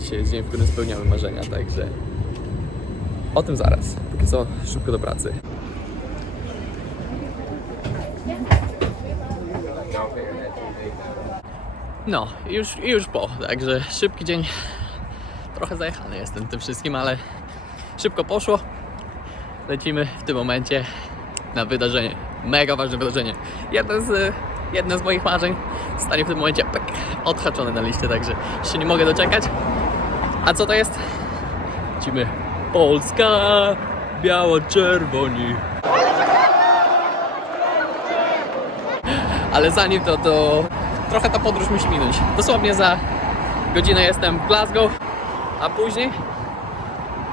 dzisiaj jest dzień, w którym spełniamy marzenia, także o tym zaraz. Póki co szybko do pracy. No, już, już po, także szybki dzień. Trochę zajechany jestem tym wszystkim, ale szybko poszło. Lecimy w tym momencie na wydarzenie. Mega ważne wydarzenie. Jedno z, jedno z moich marzeń stanie w tym momencie pyk, odhaczone na liście, także się nie mogę doczekać. A co to jest? Lecimy. Polska, biało-czerwoni. Ale zanim to, to trochę ta podróż musi minąć. Dosłownie za godzinę jestem w Glasgow, a później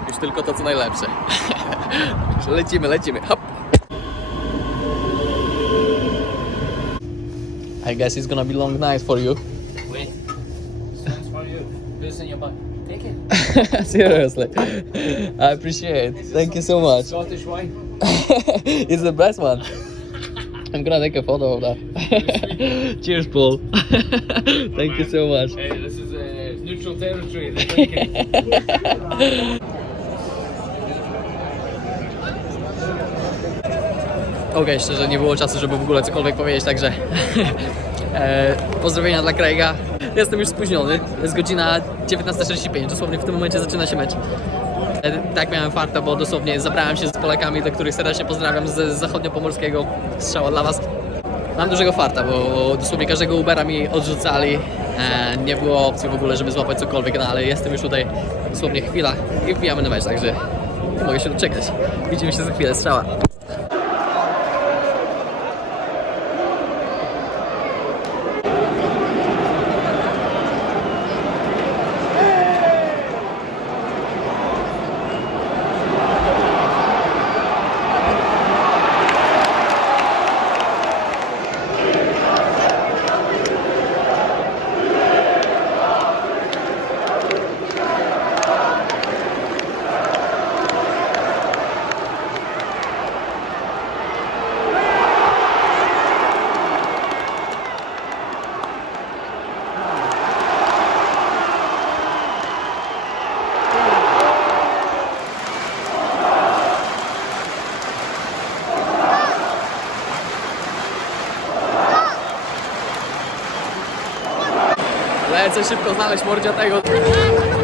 już tylko to, co najlepsze. lecimy, lecimy. Hop. I guess it's gonna be long night for you. Seriously. I appreciate it. Thank you so much. Scottish wine. it's the best one. I'm gonna take a photo of that. Cheers, Paul. Thank you so much. Hey, this is uh, neutral territory. They're drinking. Okej, szczerze nie było czasu, żeby w ogóle cokolwiek powiedzieć, także e, pozdrowienia dla Craiga. Jestem już spóźniony, jest godzina 19.45, dosłownie w tym momencie zaczyna się mecz. E, tak miałem farta, bo dosłownie zabrałem się z Polakami, do których serdecznie pozdrawiam z, z zachodniopomorskiego. Strzała dla Was. Mam dużego farta, bo dosłownie każdego Ubera mi odrzucali. E, nie było opcji w ogóle, żeby złapać cokolwiek, no ale jestem już tutaj dosłownie chwila i wbijamy na mecz, także nie mogę się doczekać. Widzimy się za chwilę, strzała. Lecę szybko znaleźć mordziatego. Jak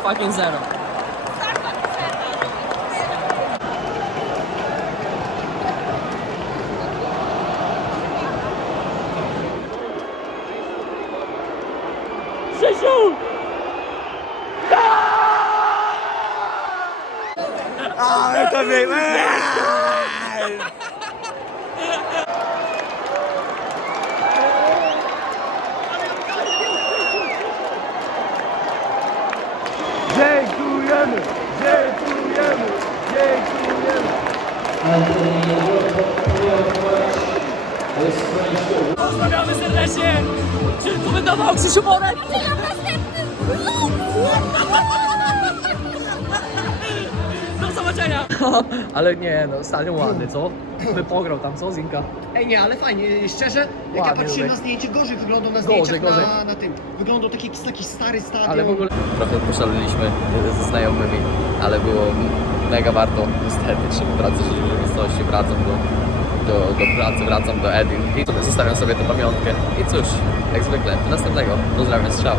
fucking zero. Jejum! Ah, eu também! Ah! Dziękujemy! Dziękujemy! Dziękujemy! Pozdrawiamy serdecznie! Czy komentował Krzysiu Borek? Na następnym vlogu. Zobaczenia! Ale nie, no stadion ładny, co? By pograł tam, co Zinka? Ej, nie, ale fajnie, szczerze, jak ja patrzyłem na zdjęcie, gorzej wyglądał na Gorzej, zdjęciach gorzej. Na, na tym. Wyglądał taki, taki stary stadion. Ale w ogóle... Trochę poszaleliśmy ze znajomymi, ale było mega warto. Niestety, trzeba wracać do rzeczywistości, wracam do, do, do pracy, wracam do Edin i zostawiam sobie tę pamiątkę. I cóż, jak zwykle, do następnego. Pozdrawiam, strzał.